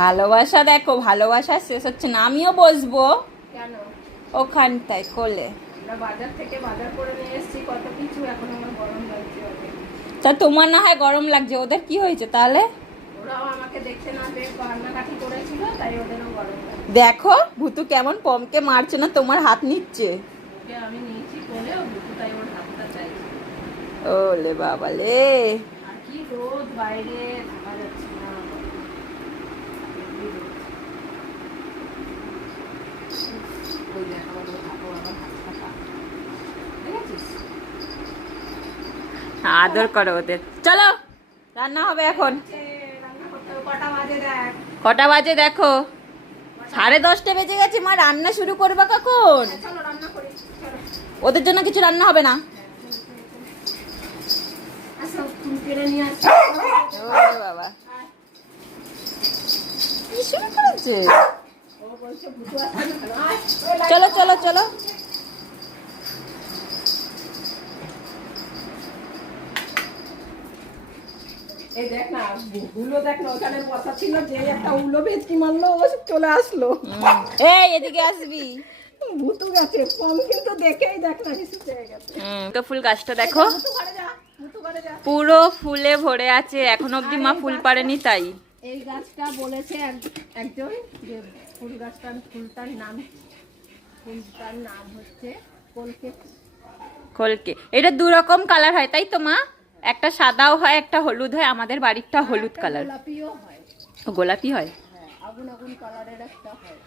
ভালোবাসা দেখো, ভালোবাসা শেষ হচ্ছে না। আমিও বসবো কেন ওখানটায় কোলে। বাজার থেকে বাজার করে নিয়ে এসেছি কত কিছু, এখন আমার গরম লাগছে। তা তোমার না হয় গরম লাগছে, ওদের কি হয়েছে তাহলে? ওরাও আমাকে দেখতে না পেয়ে কান্নাকাটি করেছিল, তাই ওদেরও গরম লাগছে। দেখো ভুতু কেমন পমকে মারছে না, তোমার হাত নিচ্ছে। ওকে আমি নিয়েছি কোলে, ভুতু তাই ওর হাতটা চাইছে। ওলে বাবা লে, আর কি রোদ বাইরে, থাকা যাচ্ছে না। ওই দেখো আবার হাতটা দেখেছিস? আদর করো ওদের। চলো রান্না হবে এখন। রান্না করতে হবে, কটা বাজে দেখ। কটা বাজে দেখো? 10:30 বেজে গেছে। মা রান্না শুরু করবা কখন? চলো রান্না করি, চলো। ওদের জন্য কিছু রান্না হবে না? আচ্ছা তুমি কেড়ে নিয়ে আসো। ওরে বাবা, কি শুরু করেছে? ও বলছে ভুতু আসছে না। চলো চলো চলো। এই দেখ না, উলো দেখ না, ওখানে বসা ছিল, যে একটা উলো ভেচকি মারলো, ও চলে আসলো। এই এদিকে আসবি। ভুতু গেছে কম, কিন্তু দেখেই দেখ না কিছু পেয়ে গেছে। তো ফুল গাছটা দেখো, ভুতু ঘরে যা, ভুতু ঘরে যা। পুরো ফুলে ভরে আছে। এখন অবধি মা ফুল পারেনি তাই। এই গাছটা বলেছে একজন যে ফুল গাছটার ফুলটার নাম হচ্ছে কলকে। কলকে। এটা 2 রকম কালার হয় তাই তো মা? একটা সাদাও হয়, একটা হলুদ হয়। আমাদের বাড়িরটা হলুদ কালার। গোলাপিও হয়। গোলাপি হয়? হ্যাঁ, আগুন আগুন কালারের একটা হয়।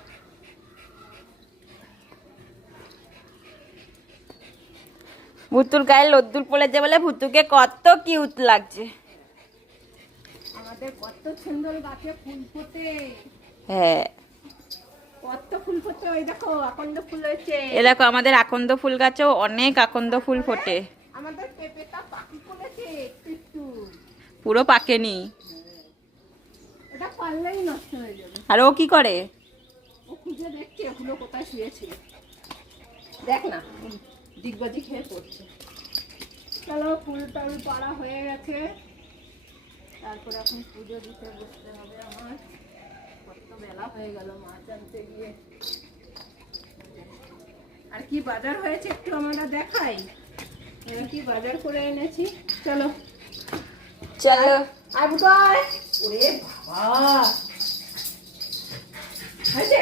ভুতুর গায়ে লদ্দুর পড়েছে বলে ভুতুকে কত কিউট লাগছে। আমাদের কত সুন্দর গাছে ফুল ফোটে। হ্যাঁ, কত ফুল ফোটে, ওই দেখো আকন্দ ফুল হয়েছে। এ দেখো আমাদের আকন্দ ফুল গাছেও অনেক আকন্দ ফুল ফোটে। আমাদের পেঁপেটা পাখি ফলেছে একটু একটু, পুরো পাকেনি। এটা পারলেই নষ্ট হয়ে যাবে। আর ও কি করে? ও খুঁজে দেখছে এগুলো কোথায় শুয়েছিল। দেখ না, ডিগবাজি খেয়ে পড়ছে। চলো ফুল টুল পাড়া হয়ে গেছে, তারপরে এখন পুজো দিতে বসতে হবে আমার। কত বেলা হয়ে গেল মাছ আনতে গিয়ে। আর কি বাজার হয়েছে একটু আমরা দেখাই। কি বাজার করে এনেছি, চলো চলো। আর বুটাই। ওরে বাবা, হয়েছে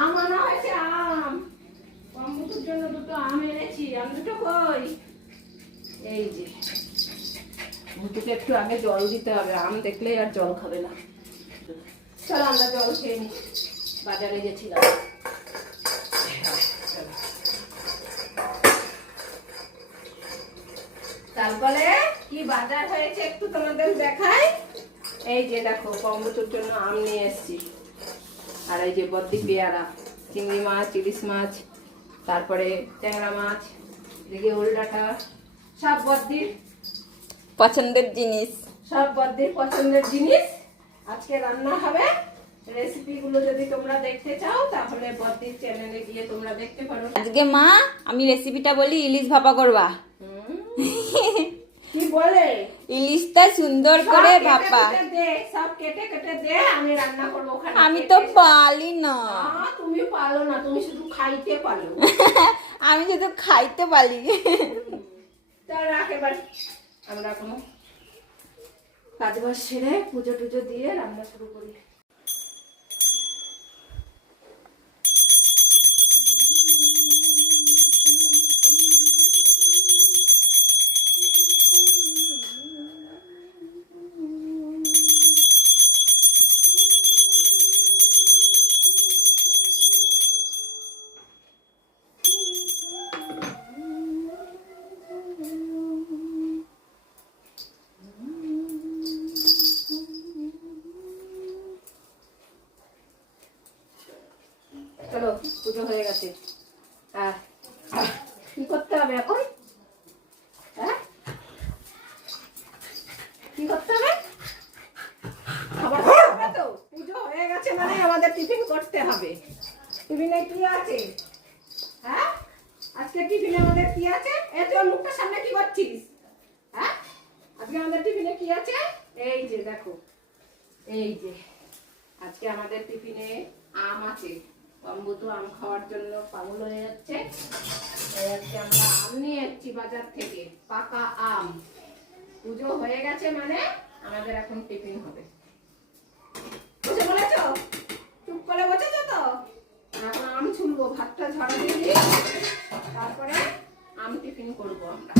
আম আনা হয়েছে। আম কম্বুকুর জন্য 2টো আম এনেছি। আম 2টো কই? এই যে, ভুতুকে একটু আগে জল দিতে হবে, আম দেখলেই আর জল খাবে না। চলো আমরা জল খেয়ে নিই, বাজারে গেছিলাম। তারপরে কি বাজার হয়েছে একটু তোমাদের দেখাই। এই যে দেখো, কম্বুচুর জন্য আম নিয়ে এসেছি। আর এই যে বদ্দি পেয়ারা, চিংড়ি মাছ, ইলিশ মাছ, তারপরে ট্যাংরা মাছ, এদিকে ওল ডাঁটা, সব বদ্দির পছন্দের জিনিস। সব বদ্দির পছন্দের জিনিস আজকে রান্না হবে। রেসিপিগুলো যদি তোমরা দেখতে চাও তাহলে বদ্দির চ্যানেলে গিয়ে তোমরা দেখতে পারো। আজকে মা আমি রেসিপিটা বলি, ইলিশ ভাপা করবা। কি বলে? ইলিশটা সুন্দর করে ভাপা। সব কেটে কেটে দে, আমি রান্না করবো ওখানে। আমি তো পারি না। তুমি পারো না, তুমি শুধু খাইতে পারো। আমি শুধু খাইতে পারি। তার রাখ এবার, আমরা কোনো কাজ বাজ সেরে পুজো টুজো দিয়ে রান্না শুরু করি। চলো পুজো হয়ে গেছে। কি করতে হবে এখন? হ্যাঁ, কি করতে হবে? খাবার খেতে হবে তো। পুজো হয়ে গেছে মানে আমাদের টিফিন করতে হবে। টিফিনে কি আছে? হ্যাঁ, আজকে টিফিনে আমাদের কি আছে? এই তোর মুখটা সামনে কি করছিস? আজকে আমাদের টিফিনে কি আছে? এই যে দেখো, এই যে আজকে আমাদের টিফিনে আম আছে। কম্বু তো আম খাওয়ার জন্য পাগল হয়ে যাচ্ছে। তাই আজকে আমরা আম নিয়ে যাচ্ছি বাজার থেকে, পাকা আম। পুজো হয়ে গেছে মানে আমাদের এখন টিফিন হবে। বসে বলেছো? চুপ করে বসেছো তো? এখন আম ছুলবো, ভাতটা ঝরা দিয়ে দিই, তারপরে আম টিফিন করবো আমরা।